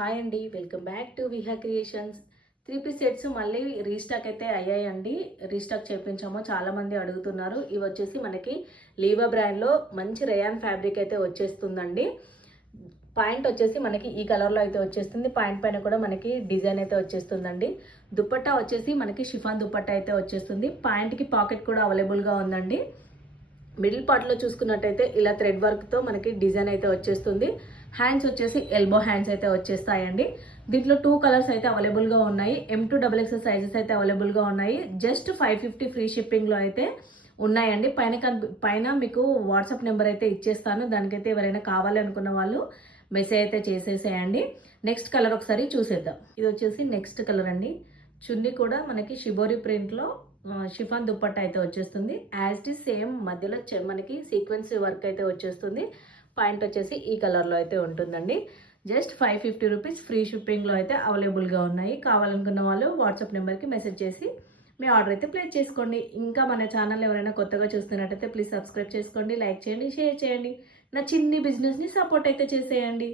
Hi అండి, welcome back to Viha creations. 3 piece sets మళ్ళీ restock అయితే అయ్యాయండి. రీస్టాక్ చేయించాము, చాలామంది అడుగుతున్నారు. ఇవి వచ్చేసి మనకి లీవా బ్రాండ్లో మంచి రేయాన్ ఫ్యాబ్రిక్ అయితే వచ్చేస్తుందండి. పాయింట్ వచ్చేసి మనకి ఈ కలర్లో అయితే వచ్చేస్తుంది. పాయింట్ పైన కూడా మనకి డిజైన్ అయితే వచ్చేస్తుందండి. దుప్పట్టా వచ్చేసి మనకి షిఫాన్ దుప్పట్టా అయితే వచ్చేస్తుంది. పాయింట్కి పాకెట్ కూడా అవైలబుల్గా ఉందండి. మిడిల్ పార్ట్లో చూసుకున్నట్టయితే ఇలా థ్రెడ్ వర్క్తో మనకి డిజైన్ అయితే వచ్చేస్తుంది. హ్యాండ్స్ వచ్చేసి ఎల్బో హ్యాండ్స్ అయితే వచ్చేస్తాయండి. దీంట్లో 2 కలర్స్ అయితే అవైలబుల్గా ఉన్నాయి. M2XXL సైజెస్ అయితే అవైలబుల్గా ఉన్నాయి. జస్ట్ 550 ఫ్రీ షిప్పింగ్లో అయితే ఉన్నాయండి. పైన మీకు వాట్సాప్ నెంబర్ అయితే ఇచ్చేస్తాను. దానికైతే ఎవరైనా కావాలి అనుకున్న వాళ్ళు మెసేజ్ అయితే చేసేసేయండి. నెక్స్ట్ కలర్ ఒకసారి చూసేద్దాం. ఇది వచ్చేసి నెక్స్ట్ కలర్ అండి. చున్నీ కూడా మనకి షిబోరి ప్రింట్లో షిఫాన్ దుప్పట్టా అయితే వచ్చేస్తుంది. యాజ్ ఇట్ ఈస్ సేమ్ మధ్యలో మనకి సీక్వెన్స్ వర్క్ అయితే వచ్చేస్తుంది. పాయింట్ వచ్చేసి ఈ కలర్లో అయితే ఉంటుందండి. జస్ట్ 550 రూపీస్ ఫ్రీ షిప్పింగ్లో అయితే అవైలబుల్గా ఉన్నాయి. కావాలనుకున్న వాళ్ళు వాట్సాప్ నెంబర్కి మెసేజ్ చేసి మీ ఆర్డర్ అయితే ప్లేస్ చేసుకోండి. ఇంకా మన ఛానల్ ఎవరైనా కొత్తగా చూస్తున్నట్టయితే ప్లీజ్ సబ్స్క్రైబ్ చేసుకోండి, లైక్ చేయండి, షేర్ చేయండి. నా చిన్ని బిజినెస్ని సపోర్ట్ అయితే చేసేయండి.